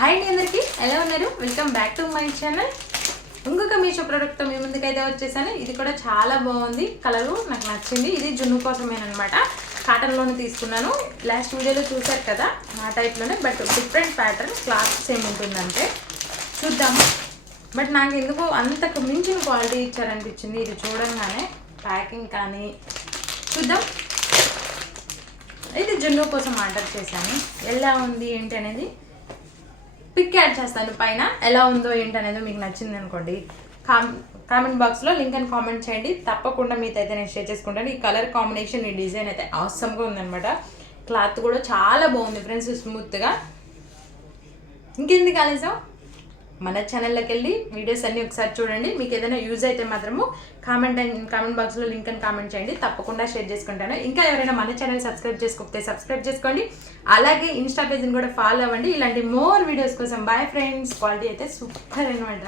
Hi అండి అందరికీ ఎలా ఉన్నారు? Welcome back to my channel. ఇంకొక మీషో ప్రోడక్ట్తో మీ ముందుకైతే వచ్చేసాను. ఇది కూడా చాలా బాగుంది, కలరు నాకు నచ్చింది. ఇది జున్ను కోసమేనమాట, కాటన్లోనే తీసుకున్నాను. లాస్ట్ వీడియోలో చూసారు కదా, ఆ టైప్లోనే, but different pattern, cloth same ఉంటుందంటే. చూద్దాము. బట్ నాకు ఎందుకు అంతకు మించిన క్వాలిటీ ఇచ్చారనిపించింది ఇది చూడంగానే, ప్యాకింగ్ కానీ. చూద్దాం. ఇది జున్ను కోసం ఆర్డర్ చేశాను. ఎలా ఉంది ఏంటి అనేది పిక్ యాడ్ చేస్తాను పైన. ఎలా ఉందో ఏంటనేది మీకు నచ్చింది అనుకోండి, కామెంట్ బాక్స్లో లింక్ అని కామెంట్ చేయండి. తప్పకుండా మీతో అయితే నేను షేర్ చేసుకుంటాను. ఈ కలర్ కాంబినేషన్, ఈ డిజైన్ అయితే అవసరంగా ఉందనమాట. క్లాత్ కూడా చాలా బాగుంది ఫ్రెండ్స్, స్మూత్గా. ఇంకెందుకు ఆలస్యం, మన ఛానల్లోకి వెళ్ళి వీడియోస్ అన్నీ ఒకసారి చూడండి. మీకు ఏదైనా యూజ్ అయితే మాత్రము కామెంట్ బాక్స్లో లింక్ అని కామెంట్ చేయండి. తప్పకుండా షేర్ చేసుకుంటాను. ఇంకా ఎవరైనా మన ఛానల్ సబ్స్క్రైబ్ చేసుకోకపోతే సబ్స్క్రైబ్ చేసుకోండి. అలాగే ఇన్స్టా పేజ్ని కూడా ఫాలో అవ్వండి ఇలాంటి మోర్ వీడియోస్ కోసం. Bye friends. క్వాలిటీ అయితే సూపర్ అనమాట.